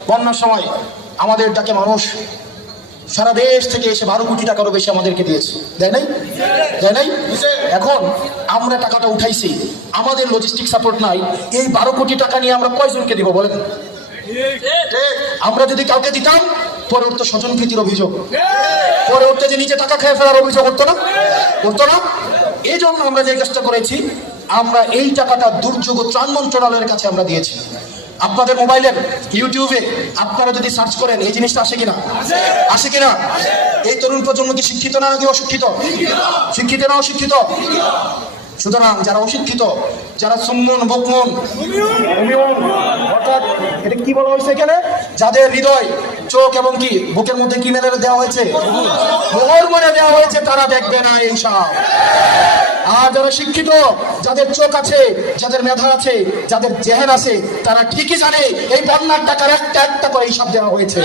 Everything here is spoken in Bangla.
বন্যার সময় আমাদের ডাকে মানুষ সারা দেশ থেকে এসে 12 কোটি টাকারও বেশি আমাদেরকে দিয়েছে, দেয় নাই? দেয় নাই? এখন আমরা টাকাটা উঠাইছি, আমাদের লজিস্টিক সাপোর্ট নাই। এই 12 কোটি টাকা নিয়ে আমরা কয়জনকে দিব বলেন? আমরা যদি কাউকে দিতাম পরে উঠতো স্বজনপ্রীতির অভিযোগ, পরে উঠতে যে নিজে টাকা খেয়ে ফেলার অভিযোগ করতো না, করতো না। এই জন্য আমরা যে কাজটা করেছি, আমরা এই টাকাটা দুর্যোগ ত্রাণ মন্ত্রণালয়ের কাছে আমরা দিয়েছি। আপনাদের মোবাইলের ইউটিউবে আপনারা যদি সার্চ করেন এই জিনিসটা আসে কিনা, আসে কিনা? এই তরুণ প্রজন্ম কি শিক্ষিত না নাকি অশিক্ষিত? শিক্ষিত না অশিক্ষিত? সুতরাং যারা অশিক্ষিত, যারা সুম্মন বকমন, অর্থাৎ এটা কি বলা হয়েছে এখানে, যাদের হৃদয়, চোখ এবং কি বুকের মধ্যে কি মেলে দেওয়া হয়েছে, মোহর মনে দেওয়া হয়েছে, তারা দেখবে না এইসব। আর যারা শিক্ষিত, যাদের চোখ আছে, যাদের মেধা আছে, যাদের জেহেন আছে, তারা ঠিকই জানে এই বন্যার টাকার একটা একটা করে হিসাব দেওয়া হয়েছে।